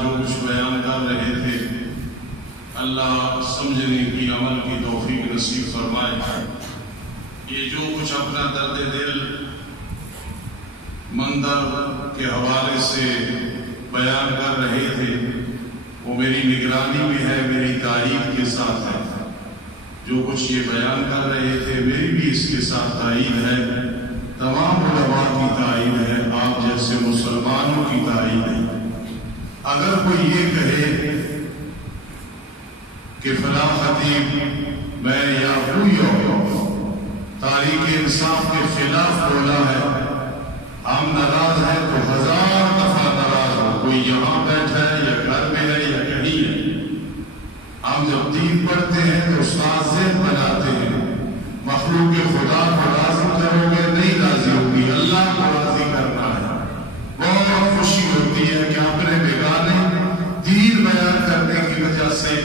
جو کچھ بیان کر رہے تھے اللہ سمجھنے کی عمل کی توفیق نصیب فرمائے۔ یہ جو کچھ اپنا درد دل منظر کے حوالے سے بیان کر رہے تھے وہ میری نگرانی میں ہے، میری تائید کے ساتھ ہے۔ جو کچھ یہ بیان کر رہے تھے میری بھی اس کے ساتھ تائید ہے، تمام علماء کی تائید ہے، آپ جیسے مسلمانوں کی تائید ہے۔ اگر کوئی یہ کہے کہ فلاں خطیب میں یا کوئی تاریخ انصاف کے خلاف بولا ہے، ہم ناراض ہیں تو 1000 دفعہ ناراض ہو، کوئی یہاں بیٹھا ہے یا گھر میں ہے یا کہیں ہے۔ ہم جب دین پڑھتے ہیں تو استاد ذہن بناتے ہیں، مخلوق خدا کو راضی کرو گے نہیں راضی ہوگی، اللہ کو راضی کرنا ہے۔ بہت خوشی ہوتی ہے کہ اپنے بیگانے دین بیان کرنے کی وجہ سے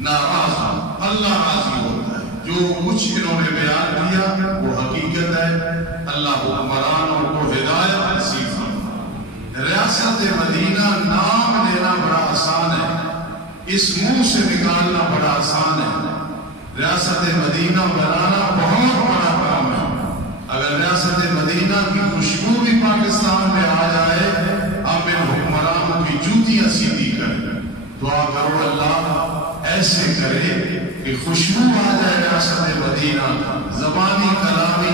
ناراض ہوں، اللہ راضی ہوتا ہے۔ جو کچھ انہوں نے بیان کیا وہ حقیقت ہے، اللہ حکمرانوں کو ہدایت نصیب فرمائے۔ ریاست مدینہ نام لینا بڑا آسان ہے، اس منہ سے نکالنا بڑا آسان ہے، ریاست مدینہ بنانا بہت بڑا کام ہے۔ اگر ریاست مدینہ کی خوشبو بھی پاکستان میں آ جائے، ہم ان حکمرانوں کی جوتیاں سیدھی کریں۔ دعا کرو اللہ ایسے کرے کہ خوشبو آ جائے ریاست مدینہ، زبانی کلامی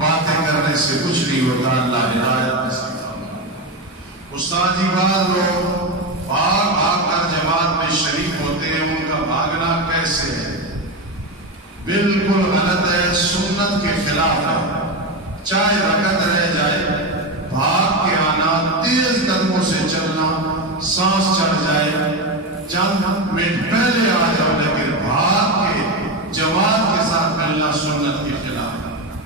باتیں کرنے سے کچھ نہیں ہوتا، اللہ ہدایت نصیب فرمائے۔ استاد جی بعض لوگ بھاگ کر جماعت میں شریک ہوتے ہیں، ان کا بھاگنا کیسے ہے؟ بالکل غلط ہے، سنت کے خلاف ہے۔ چاہے رکعت رہ جائے، بھاگ کے آنا، تیز قدموں سے چلنا، سانس چڑھ جائے، چند منٹ پہلے آ جاؤ، لیکن بھاگ کے جماعت کے ساتھ ملنا سنت کے خلاف ہے۔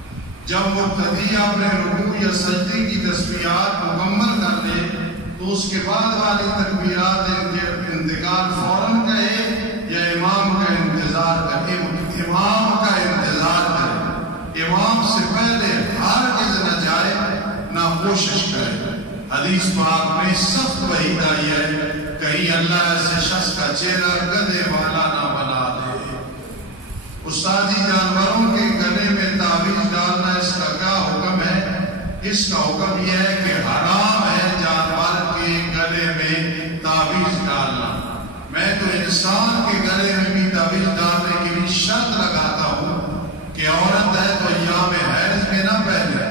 جب مبتدی اپنے رکوع یا سجدے کی تسبیحات مکمل کر لے تو اس کے بعد والی تکبیرات انتقال فوراً کہے یا امام کا انتظار کرے؟ امام کا انتظار کرے، امام سے پہلے ہرگز نہ جائے نہ کوشش کرے۔ حدیث پاک میں سخت وعید آئی ہے، کہیں اللہ ایسے شخص کا چہرہ گدھے والا نہ بنا دے۔ استادی جانوروں کے گلے میں تعویذ ڈالنا، اس کا کیا حکم ہے؟ اس کا حکم یہ ہے کہ حرام ہے جانور کے گلے میں تعویذ ڈالنا۔ میں تو انسان کے گلے میں بھی تعویذ ڈالنے کی بھی شرط لگاتا ہوں کہ عورت ہے تو ایام حیض میں نہ پہنے،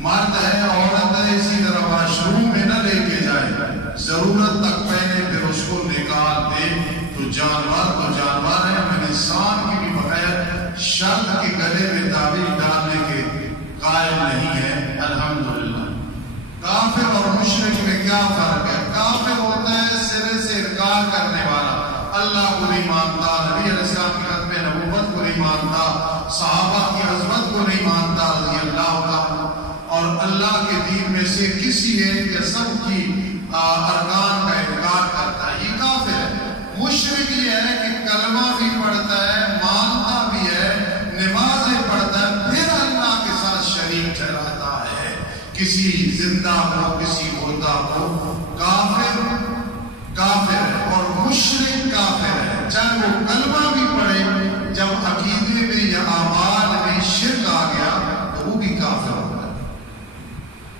مرد ہے عورت ہے اسی طرح واش روم میں نہ لے کے جائے، ضرورت تک پہنے پھر اس کو نکال دے۔ تو جانور ہے، ہم انسان کی بھی بغیر شرط کے گلے میں تعویذ ڈالنے کے قائل نہیں ہے، الحمدللہ۔ کافر اور مشرک میں کیا فرق ہے؟ کافر ہوتا ہے سرے سے انکار کرنے والا، اللہ کو نہیں مانتا، نبی علیہ السلام کی ختم نبوت کو نہیں مانتا، صحابہ کی عظمت کو نہیں مانتا رضی اللہ عنہ، اور اللہ کے دین میں سے کسی ایک یا سب کی ارکان کا انکار کرتا ہے، یہ کافر ہے۔ مشرک یہ ہے کہ کلمہ بھی پڑھتا ہے، مانتا بھی ہے، نمازیں پڑھتا ہے، پھر اللہ کے ساتھ شریک ٹھہراتا ہے کسی زندہ کو، کسی مردہ کو۔ کافر ہے اور مشرک کافر ہے، چاہے وہ کلمہ بھی پڑھے، جب عقیدے میں یا اعمال میں شرک آ گیا تو وہ بھی کافر ہوتا ہے۔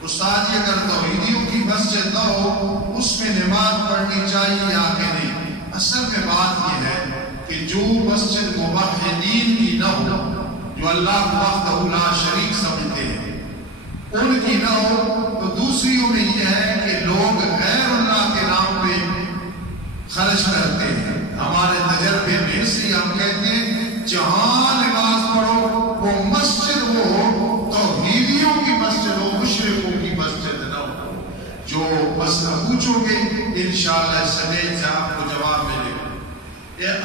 استاد یہ اگر توحیدیوں کی مسجد نہ ہو، اس میں نماز پڑھنی چاہیے یا کہ نہیں؟ اصل میں بات یہ ہے کہ جو مسجد موحدین کی نہ ہو، جو اللہ کو وحدہ لا شریک سمجھتے ہیں، ان کی نہ ہو، تو دوسریوں میں یہ ہے کہ لوگ غیر اللہ کے نام پہ خرچ کرتے ہیں۔ ہمارے تجربے میں اس لیے ہم کہتے ہیں جہاں نماز پڑھو وہ مسجد ہو، توحیدیوں کی مسجد ہو، مشرکوں کی مسجد نہ ہو۔ جو مسئلہ پوچھو گے انشاءاللہ سمیت سے آپ کو جواب ملے گا۔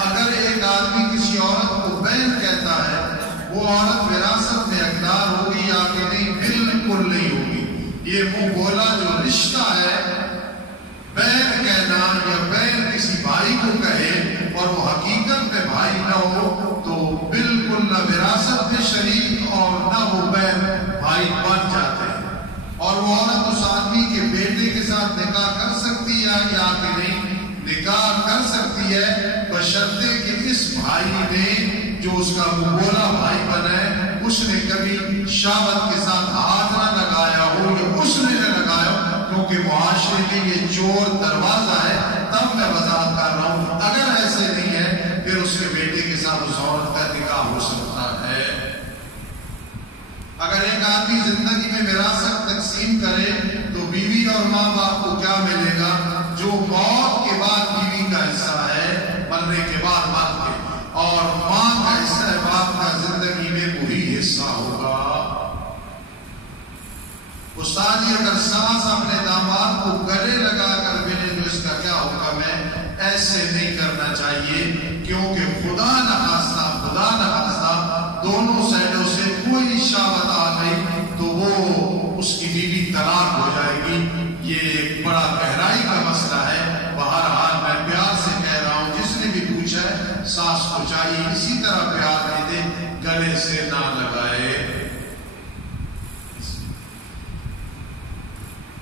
اگر ایک آدمی کسی عورت کو بہن کہتا ہے، وہ عورت وراثت میں حقدار ہوگی یا کہ نہیں؟ بالکل نہیں ہوگی۔ یہ منہ بولا جو رشتہ ہے، بہن کہنا یا بہن کسی بھائی کو کہے اور وہ حقیقت میں بھائی نہ ہو تو بالکل نہ وراثت میں شریک اور نہ وہ بہن بھائی بن جاتے ہیں۔ اور وہ عورت اس آدمی کے بیٹے کے ساتھ نکاح کر سکتی ہے یا کہ نہیں؟ نکاح کر سکتی ہے بشرطے کہ اس بھائی نے جو اس کا بولا بھائی بنا ہے اس نے کبھی شہوت کے ساتھ ہاتھ نہ لگایا ہو یا اس نے نہ لگایا ہو، کیونکہ معاشرے کے یہ چور دروازہ ہے، تب میں وضاحت کر رہا ہوں۔ اگر ایسے نہیں ہے پھر اس کے بیٹے کے ساتھ اس عورت کا نکاح ہو سکتا ہے۔ اگر ایک آدمی زندگی میں وراثت تقسیم کرے تو بیوی اور ماں باپ کو کیا ملے گا؟ جو موت کے بعد بیوی کا حصہ ہے، مرنے کے بعد مرد کے، اور ماں کا حصہ ہے باپ کا، زندگی میں وہی حصہ ہوگا۔ استاد جی اگر ساس اپنے داماد کو گلے لگا کر ملے تو اس کا کیا حکم ہے؟ ایسے نہیں کرنا چاہیے، کیونکہ خدا نخواستہ دونوں سائڈوں سے کوئی شہوت آ گئی تو وہ اس کی بیوی طلاق ہو جائے گی۔ یہ ایک بڑا گہرائی کا مسئلہ ہے۔ بہرحال میں پیار سے کہہ رہا ہوں، جس نے بھی پوچھا ہے ساس کو چاہیے اسی طرح پیار دے دے، گلے سے نہ لگائے۔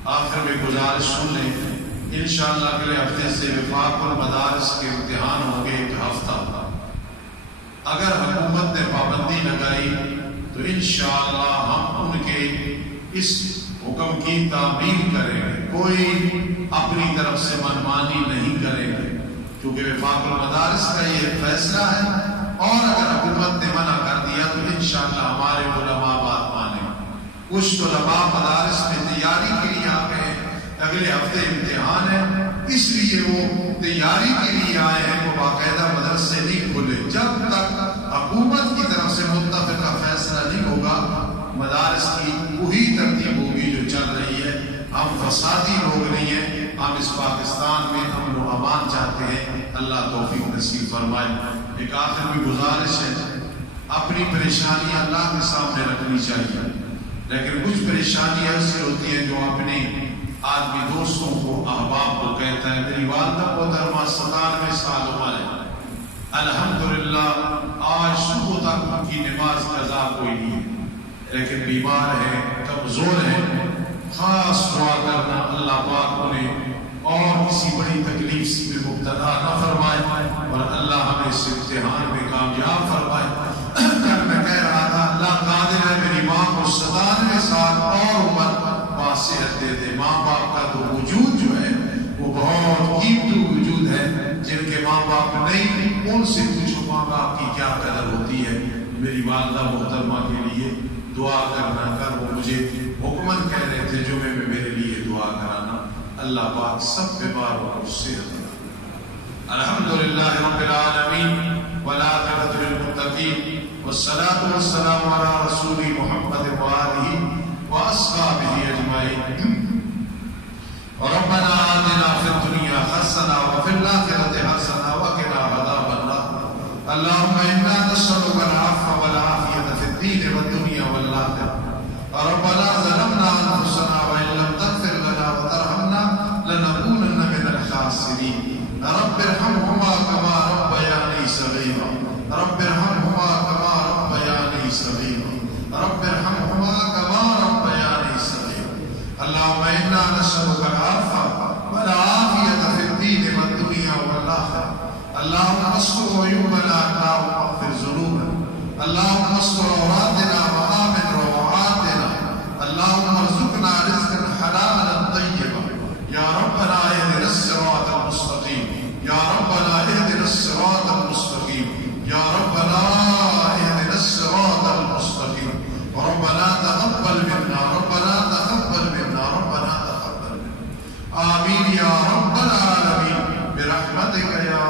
آخر میں گزارش سن لیں، انشاءاللہ اگلے ہفتے سے وفاق المدارس کے امتحان ہوں گے ایک ہفتہ۔ اگر حکومت نے پابندی لگائی تو انشاءاللہ ہم ان کے اس حکم کی تعمیل کریں گے، کوئی اپنی طرف سے منمانی نہیں کریں گے، کیونکہ وفاق المدارس کا یہ فیصلہ ہے۔ اور اگر حکومت نے منع کر دیا تو انشاءاللہ ہمارے علماء بات مانیں۔ کچھ علماء مدارس میں تیاری کے لیے آ گئے، اگلے ہفتے امتحان ہے، اس لیے وہ تیاری کے لیے آئے ہیں، وہ باقاعدہ مدرسے نہیں کھلے۔ جب تک حکومت کی طرف سے متفقہ فیصلہ نہیں ہوگا، مدارس کی وہی ترتیب ہوگی جو چل رہی ہے۔ ہم فسادی لوگ نہیں ہیں، ہم اس پاکستان میں امن و امان چاہتے ہیں۔ اللہ توفیق نصیب فرمائے۔ ایک آخر بھی گزارش ہے، اپنی پریشانیاں اللہ کے سامنے رکھنی چاہیے، لیکن کچھ پریشانیاں ایسی ہوتی ہیں جو اپنے آدمی دوستوں کو، احباب کو کہتا ہے۔ میری والدہ محترمہ 97 سال عمر ہے، الحمدللہ آج صبح تک ان کی نماز قضا کوئی نہیں ہے، لیکن بیمار ہے، کمزور ہے۔ خاص دعا کرنا اللہ پاک انہیں اور کسی بڑی تکلیف میں مبتلا نہ فرمائے، اور اللہ ہمیں اس امتحان میں کامیاب فرمائے۔ کل میں کہہ رہا تھا اللہ قادر ہے میری ماں کو 97 سال اور عمر صحت دے دے۔ ماں باپ کا تو وجود جو ہے وہ بہت قیمتی وجود ہے، جن کے ماں باپ نہیں ان سے پوچھو ماں باپ کی کیا قدر ہوتی ہے۔ میری والدہ محترمہ کے لیے دعا کرنا کر، وہ مجھے حکمن کہہ رہے تھے جمعے میں میرے لیے دعا کرانا۔ اللہ پاک سب بیماروں کو صحت دے۔ الحمدللہ رب العالمین والعاقبۃ للمتقین والصلاة والسلام علی رسول محمد وآلہ وأصحابه أجمعين۔ ربنا آتنا في الدنيا حسنة وفي الآخرة حسنة وقنا عذاب النار۔ اللهم إنا نسألك العفو والعافية في الدين والدنيا والآخرة۔ ربنا ظلمنا أنفسنا وإن لم تغفر لنا وترحمنا لنكونن من الخاسرين۔ رب ارحمهما كما ربياني صغيرا، رب ارحمهما كما ربياني صغيرا، رب ارحمهما كما ربياني صغيرا۔ اللهم إنا نسألك العفو والعافية في الدين والدنيا والآخرة۔ اللهم استر عيوبنا، اللهم اغفر ذنوبنا، اللهم استر عوراتنا وآمن روعاتنا، اللهم ارزقنا رزقا حلالا طيبا۔ يا ربنا اهدنا الصراط المستقيم، يا ربنا اهدنا الصراط المستقيم، يا ربنا اهدنا الصراط المستقيم۔ ربنا تقبل منا، ربنا تقبل منا، ربنا تقبل منا، آمين يا رب العالمين برحمتك يا